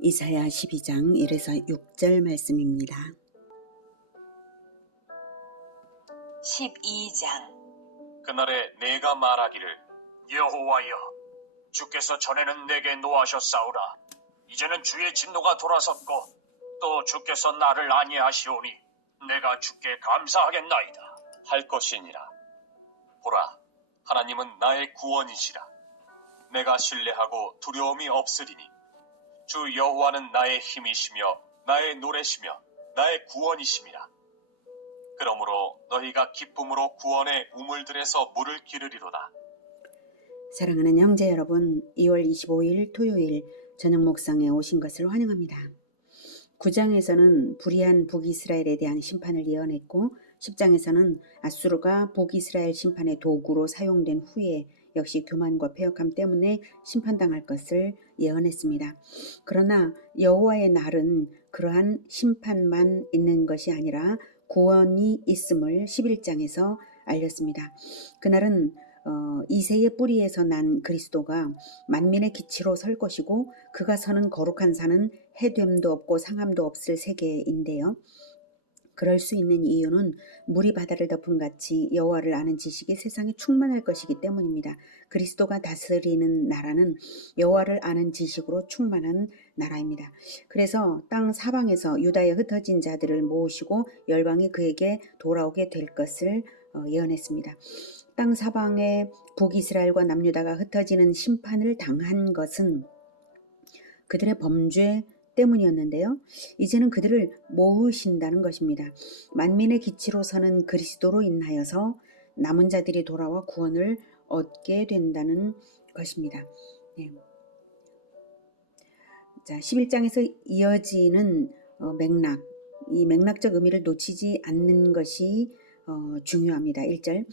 이사야 12장 1에서 6절 말씀입니다. 12장. 그날에 내가 말하기를 여호와여 주께서 전에는 내게 노하셨사오나 이제는 주의 진노가 돌아섰고 또 주께서 나를 안위하시오니 내가 주께 감사하겠나이다 할 것이니라. 보라, 하나님은 나의 구원이시라. 내가 신뢰하고 두려움이 없으리니 주 여호와는 나의 힘이시며 나의 노래시며 나의 구원이심이라. 그러므로 너희가 기쁨으로 구원의 우물들에서 물을 기르리로다. 사랑하는 형제 여러분, 2월 25일 토요일 저녁 목상에 오신 것을 환영합니다. 9장에서는 불의한 북이스라엘에 대한 심판을 예언했고 10장에서는 아수르가 북이스라엘 심판의 도구로 사용된 후에 역시 교만과 패역함 때문에 심판당할 것을 예언했습니다. 그러나 여호와의 날은 그러한 심판만 있는 것이 아니라 구원이 있음을 11장에서 알렸습니다. 그날은 이새의 뿌리에서 난 그리스도가 만민의 기치로 설 것이고 그가 서는 거룩한 산은 해됨도 없고 상함도 없을 세계인데요. 그럴 수 있는 이유는 물이 바다를 덮음같이 여호와를 아는 지식이 세상에 충만할 것이기 때문입니다. 그리스도가 다스리는 나라는 여호와를 아는 지식으로 충만한 나라입니다. 그래서 땅 사방에서 유다에 흩어진 자들을 모으시고 열방이 그에게 돌아오게 될 것을 예언했습니다. 땅 사방에 북이스라엘과 남유다가 흩어지는 심판을 당한 것은 그들의 범죄 때문이었는데요. 이제는 그들을 모으신다는 것입니다. 만민의 기치로 서는 그리스도로 인하여서 남은 자들이 돌아와 구원을 얻게 된다는 것입니다. 네. 자, 11장에서 이어지는 맥락, 이 맥락적 의미를 놓치지 않는 것이 중요합니다. 1절.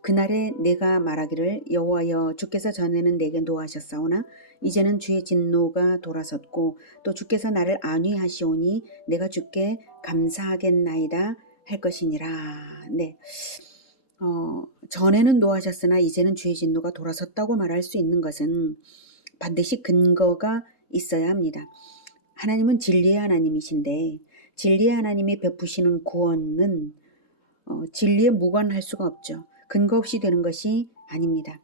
그날에 내가 말하기를 여호와여 주께서 전에는 내게 노하셨사오나 이제는 주의 진노가 돌아섰고 또 주께서 나를 안위하시오니 내가 주께 감사하겠나이다 할 것이니라. 네. 전에는 노하셨으나 이제는 주의 진노가 돌아섰다고 말할 수 있는 것은 반드시 근거가 있어야 합니다. 하나님은 진리의 하나님이신데 진리의 하나님이 베푸시는 구원은 진리에 무관할 수가 없죠. 근거 없이 되는 것이 아닙니다.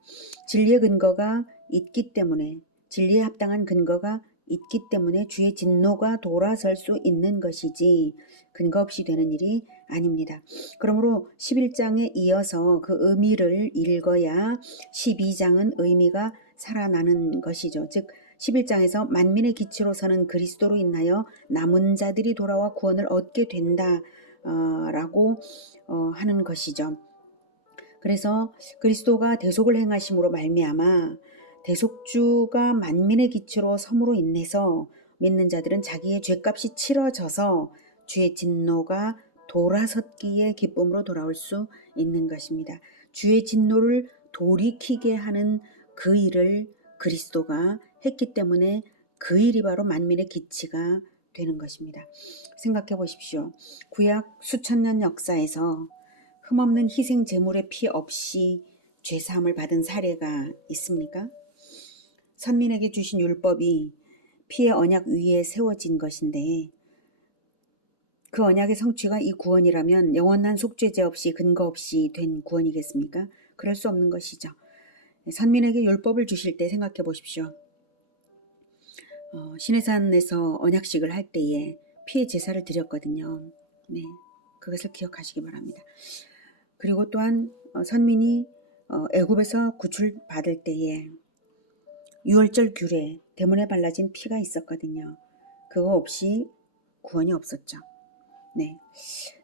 진리의 근거가 있기 때문에 진리에 합당한 근거가 있기 때문에 주의 진노가 돌아설 수 있는 것이지 근거 없이 되는 일이 아닙니다. 그러므로 11장에 이어서 그 의미를 읽어야 12장은 의미가 살아나는 것이죠. 즉 11장에서 만민의 기치로 서는 그리스도로 인하여 남은 자들이 돌아와 구원을 얻게 된다 라고 하는 것이죠. 그래서 그리스도가 대속을 행하심으로 말미암아 대속주가 만민의 기치로 섬으로 인해서 믿는 자들은 자기의 죄값이 치러져서 주의 진노가 돌아섰기에 기쁨으로 돌아올 수 있는 것입니다. 주의 진노를 돌이키게 하는 그 일을 그리스도가 했기 때문에 그 일이 바로 만민의 기치가 되는 것입니다. 생각해 보십시오. 구약 수천 년 역사에서 흠없는 희생 제물의 피 없이 죄사함을 받은 사례가 있습니까? 선민에게 주신 율법이 피의 언약 위에 세워진 것인데 그 언약의 성취가 이 구원이라면 영원한 속죄제 없이 근거 없이 된 구원이겠습니까? 그럴 수 없는 것이죠. 선민에게 율법을 주실 때 생각해 보십시오. 시내산에서 언약식을 할 때에 피의 제사를 드렸거든요. 네, 그것을 기억하시기 바랍니다. 그리고 또한 선민이 애굽에서 구출받을 때에 유월절 규례 대문에 발라진 피가 있었거든요. 그거 없이 구원이 없었죠. 네,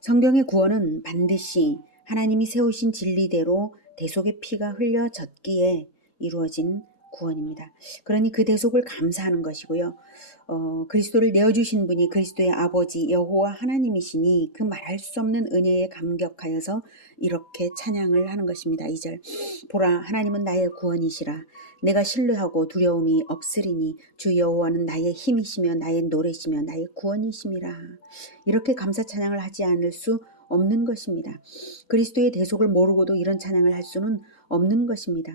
성경의 구원은 반드시 하나님이 세우신 진리대로 대속의 피가 흘려졌기에 이루어진 구원입니다. 그러니 그 대속을 감사하는 것이고요. 그리스도를 내어주신 분이 그리스도의 아버지 여호와 하나님이시니 그 말할 수 없는 은혜에 감격하여서 이렇게 찬양을 하는 것입니다. 2절. 보라, 하나님은 나의 구원이시라. 내가 신뢰하고 두려움이 없으리니 주 여호와는 나의 힘이시며 나의 노래시며 나의 구원이심이라. 이렇게 감사 찬양을 하지 않을 수 없는 것입니다. 그리스도의 대속을 모르고도 이런 찬양을 할 수는 없는 것입니다.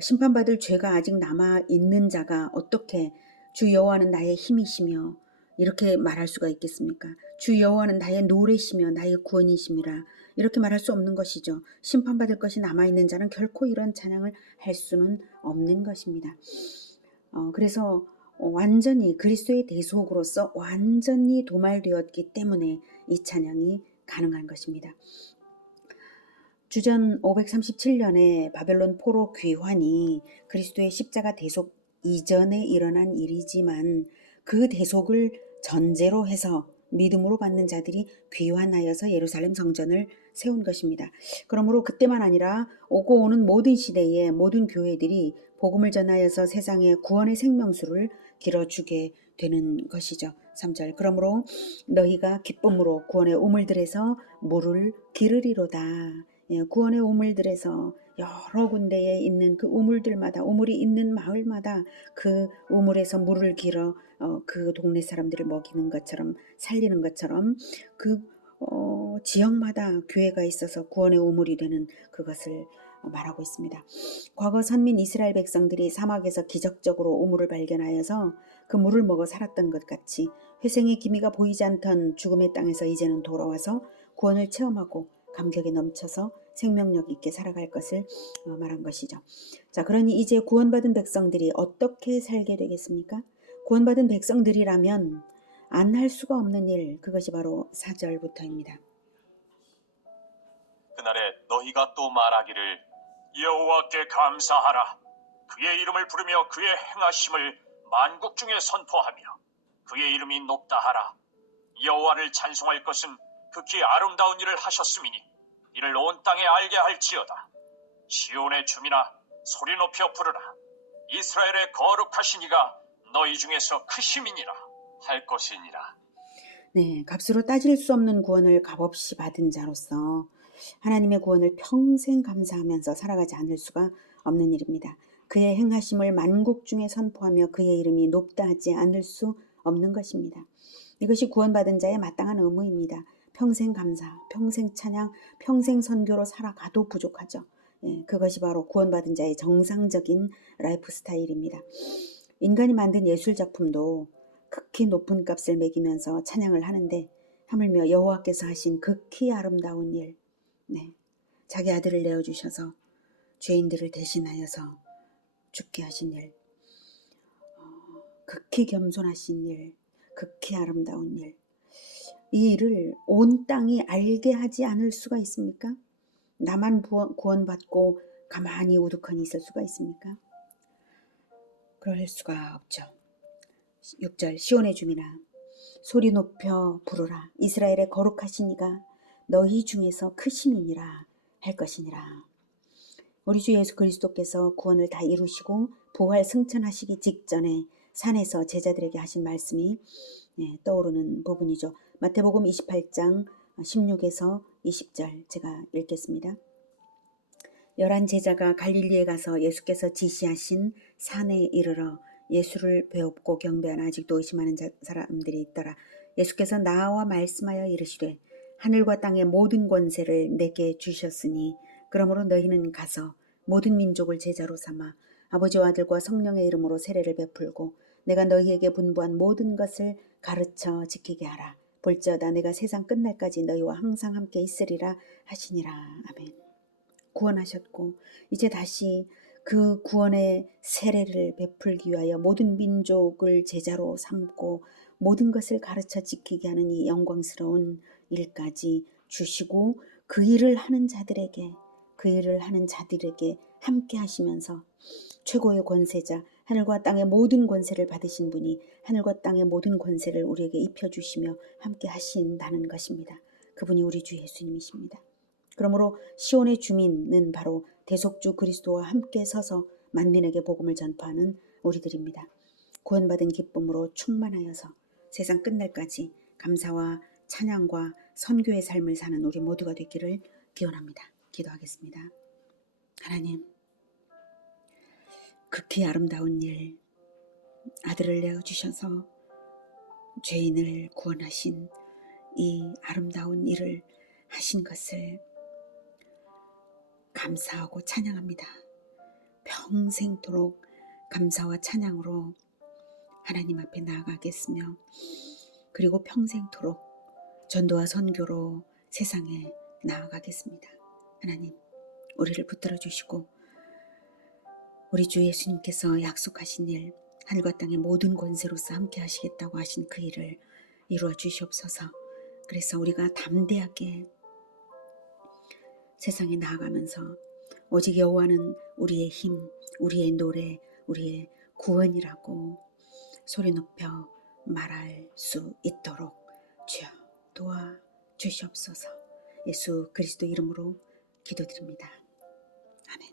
심판받을 죄가 아직 남아 있는 자가 어떻게 주 여호와는 나의 힘이시며 이렇게 말할 수가 있겠습니까? 주 여호와는 나의 노래시며 나의 구원이심이라 이렇게 말할 수 없는 것이죠. 심판받을 것이 남아있는 자는 결코 이런 찬양을 할 수는 없는 것입니다. 그래서 완전히 그리스도의 대속으로서 완전히 도말되었기 때문에 이 찬양이 가능한 것입니다. 주전 537년에 바벨론 포로 귀환이 그리스도의 십자가 대속 이전에 일어난 일이지만 그 대속을 전제로 해서 믿음으로 받는 자들이 귀환하여서 예루살렘 성전을 세운 것입니다. 그러므로 그때만 아니라 오고 오는 모든 시대에 모든 교회들이 복음을 전하여서 세상에 구원의 생명수를 길어주게 되는 것이죠. 3절 그러므로 너희가 기쁨으로 구원의 우물들에서 물을 기르리로다. 예, 구원의 우물들에서 여러 군데에 있는 그 우물들마다 우물이 있는 마을마다 그 우물에서 물을 길어 그 동네 사람들을 먹이는 것처럼 살리는 것처럼 그 지역마다 교회가 있어서 구원의 우물이 되는 그것을 말하고 있습니다. 과거 선민 이스라엘 백성들이 사막에서 기적적으로 우물을 발견하여서 그 물을 먹어 살았던 것 같이 회생의 기미가 보이지 않던 죽음의 땅에서 이제는 돌아와서 구원을 체험하고 감격에 넘쳐서 생명력 있게 살아갈 것을 말한 것이죠. 자, 그러니 이제 구원받은 백성들이 어떻게 살게 되겠습니까? 구원받은 백성들이라면 안 할 수가 없는 일, 그것이 바로 4절부터입니다. 그날에 너희가 또 말하기를 여호와께 감사하라. 그의 이름을 부르며 그의 행하심을 만국 중에 선포하며 그의 이름이 높다 하라. 여호와를 찬송할 것은 극히 아름다운 일을 하셨음이니 이를 온 땅에 알게 할지어다. 시온의 주민아 소리 높여 부르라. 이스라엘의 거룩하신 이가 너희 중에서 크심이니라 할 것이니라. 네, 값으로 따질 수 없는 구원을 값없이 받은 자로서 하나님의 구원을 평생 감사하면서 살아가지 않을 수가 없는 일입니다. 그의 행하심을 만국 중에 선포하며 그의 이름이 높다 하지 않을 수 없는 것입니다. 이것이 구원받은 자의 마땅한 의무입니다. 평생 감사, 평생 찬양, 평생 선교로 살아가도 부족하죠. 예, 그것이 바로 구원받은 자의 정상적인 라이프 스타일입니다. 인간이 만든 예술 작품도 극히 높은 값을 매기면서 찬양을 하는데 하물며 여호와께서 하신 극히 아름다운 일, 네, 자기 아들을 내어주셔서 죄인들을 대신하여서 죽게 하신 일, 극히 겸손하신 일, 극히 아름다운 일, 이 일을 온 땅이 알게 하지 않을 수가 있습니까? 나만 구원받고 가만히 우두커니 있을 수가 있습니까? 그럴 수가 없죠. 6절 시온의 주민아 소리 높여 부르라. 이스라엘의 거룩하신 이가 너희 중에서 크심이니라 할 것이니라. 우리 주 예수 그리스도께서 구원을 다 이루시고 부활 승천하시기 직전에 산에서 제자들에게 하신 말씀이 떠오르는 부분이죠. 마태복음 28장 16에서 20절 제가 읽겠습니다. 11 제자가 갈릴리에 가서 예수께서 지시하신 산에 이르러 예수를 배웁고 경배하나 아직도 의심하는 사람들이 있더라. 예수께서 나와 말씀하여 이르시되 하늘과 땅의 모든 권세를 내게 주셨으니 그러므로 너희는 가서 모든 민족을 제자로 삼아 아버지와 아들과 성령의 이름으로 세례를 베풀고 내가 너희에게 분부한 모든 것을 가르쳐 지키게 하라. 볼지어다 내가 세상 끝날까지 너희와 항상 함께 있으리라 하시니라. 아멘. 구원하셨고 이제 다시 그 구원의 세례를 베풀기 위하여 모든 민족을 제자로 삼고 모든 것을 가르쳐 지키게 하는 이 영광스러운 일까지 주시고 그 일을 하는 자들에게 함께 하시면서 최고의 권세자 하늘과 땅의 모든 권세를 받으신 분이 하늘과 땅의 모든 권세를 우리에게 입혀주시며 함께 하신다는 것입니다. 그분이 우리 주 예수님이십니다. 그러므로 시온의 주민은 바로 대속주 그리스도와 함께 서서 만민에게 복음을 전파하는 우리들입니다. 구원받은 기쁨으로 충만하여서 세상 끝날까지 감사와 찬양과 선교의 삶을 사는 우리 모두가 되기를 기원합니다. 기도하겠습니다. 하나님, 극히 아름다운 일, 아들을 내어주셔서 죄인을 구원하신 이 아름다운 일을 하신 것을 감사하고 찬양합니다. 평생토록 감사와 찬양으로 하나님 앞에 나아가겠으며 그리고 평생토록 전도와 선교로 세상에 나아가겠습니다. 하나님, 우리를 붙들어 주시고 우리 주 예수님께서 약속하신 일, 하늘과 땅의 모든 권세로서 함께 하시겠다고 하신 그 일을 이루어 주시옵소서. 그래서 우리가 담대하게 세상에 나아가면서 오직 여호와는 우리의 힘, 우리의 노래, 우리의 구원이라고 소리 높여 말할 수 있도록 주여 도와 주시옵소서. 예수 그리스도 이름으로 기도드립니다. 아멘.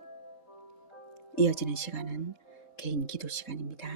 이어지는 시간은 개인 기도 시간입니다.